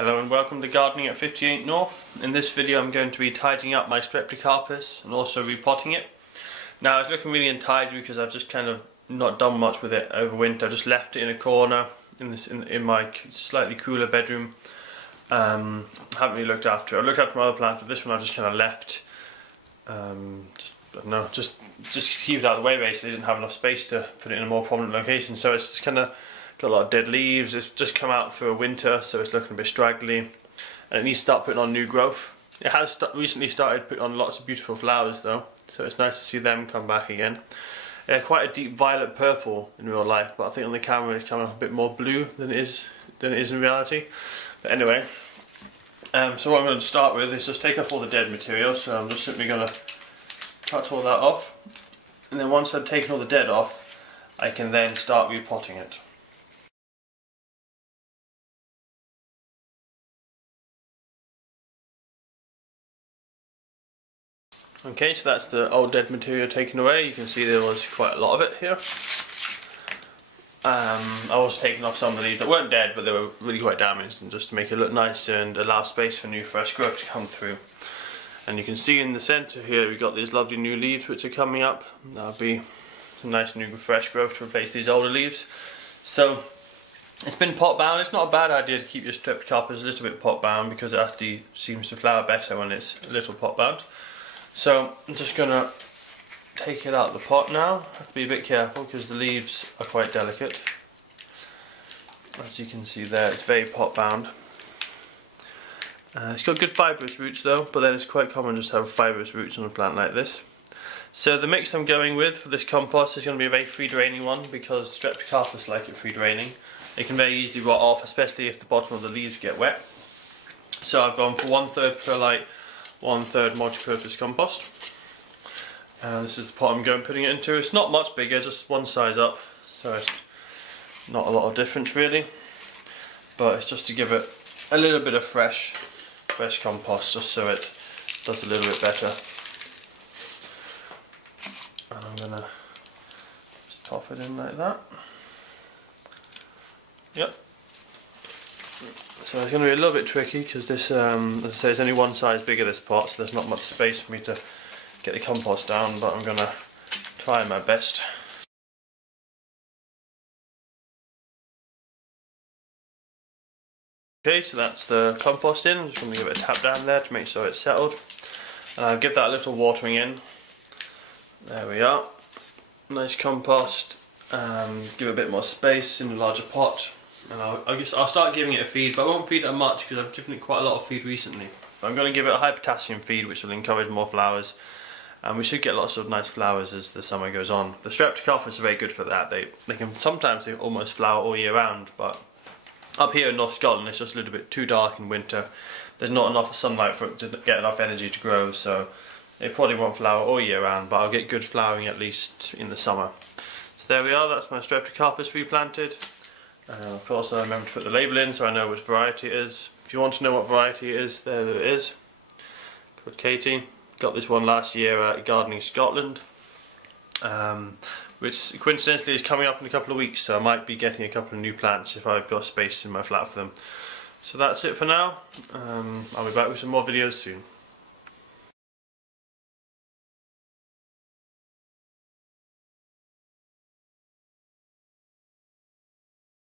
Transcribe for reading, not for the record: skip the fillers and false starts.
Hello and welcome to Gardening at 58 North. In this video I'm going to be tidying up my Streptocarpus and also repotting it. Now it's looking really untidy because I've just kind of not done much with it over winter. I've just left it in a corner in my slightly cooler bedroom. Haven't really looked after it. I looked after my other plants, but this one I just kind of left. I don't know, just to keep it out of the way basically. Didn't have enough space to put it in a more prominent location, so it's just kind of got a lot of dead leaves. It's just come out for a winter, so it's looking a bit straggly, and it needs to start putting on new growth. It has recently started putting on lots of beautiful flowers though, so it's nice to see them come back again. They're quite a deep violet purple in real life, but I think on the camera it's coming off a bit more blue than it is in reality. But anyway, so what I'm going to start with is just take off all the dead material. So I'm just simply going to cut all that off, and then once I've taken all the dead off, I can then start repotting it. Okay, so that's the old dead material taken away. You can see there was quite a lot of it here. I was taking off some of these that weren't dead, but they were really quite damaged, and just to make it look nicer and allow space for new fresh growth to come through. And you can see in the centre here we've got these lovely new leaves which are coming up. That'll be some nice new fresh growth to replace these older leaves. So it's been pot bound. It's not a bad idea to keep your Streptocarpus a little bit pot bound because it actually seems to flower better when it's a little pot bound. So I'm just going to take it out of the pot now. Have to be a bit careful because the leaves are quite delicate. As you can see there, it's very pot bound. It's got good fibrous roots though, but then it's quite common just to have fibrous roots on a plant like this. So the mix I'm going with for this compost is going to be a very free draining one because Streptocarpus like it free draining. It can very easily rot off, especially if the bottom of the leaves get wet. So I've gone for 1/3 perlite, 1/3 multi-purpose compost. This is the pot I'm going putting it into. It's not much bigger, just one size up, so it's not a lot of difference really. But it's just to give it a little bit of fresh compost, just so it does a little bit better. And I'm gonna just pop it in like that. Yep. So it's going to be a little bit tricky because this, as I say, it's only one size bigger, this pot, so there's not much space for me to get the compost down, but I'm going to try my best. Okay, so that's the compost in. I'm just going to give it a tap down there to make sure it's settled. And I'll give that a little watering in. There we are. Nice compost. Give it a bit more space in a larger pot. And I'll start giving it a feed, but I won't feed it much because I've given it quite a lot of feed recently. But I'm going to give it a high potassium feed, which will encourage more flowers, and we should get lots of nice flowers as the summer goes on. The Streptocarpus are very good for that. They can sometimes almost flower all year round, but up here in North Scotland it's just a little bit too dark in winter. There's not enough sunlight for it to get enough energy to grow, so they probably won't flower all year round, but I'll get good flowering at least in the summer. So there we are, that's my Streptocarpus replanted. Of course I remember to put the label in so I know which variety it is. If you want to know what variety it is, there it is. Called Katie. Got this one last year at Gardening Scotland, which coincidentally is coming up in a couple of weeks, so I might be getting a couple of new plants if I've got space in my flat for them. So that's it for now. I'll be back with some more videos soon.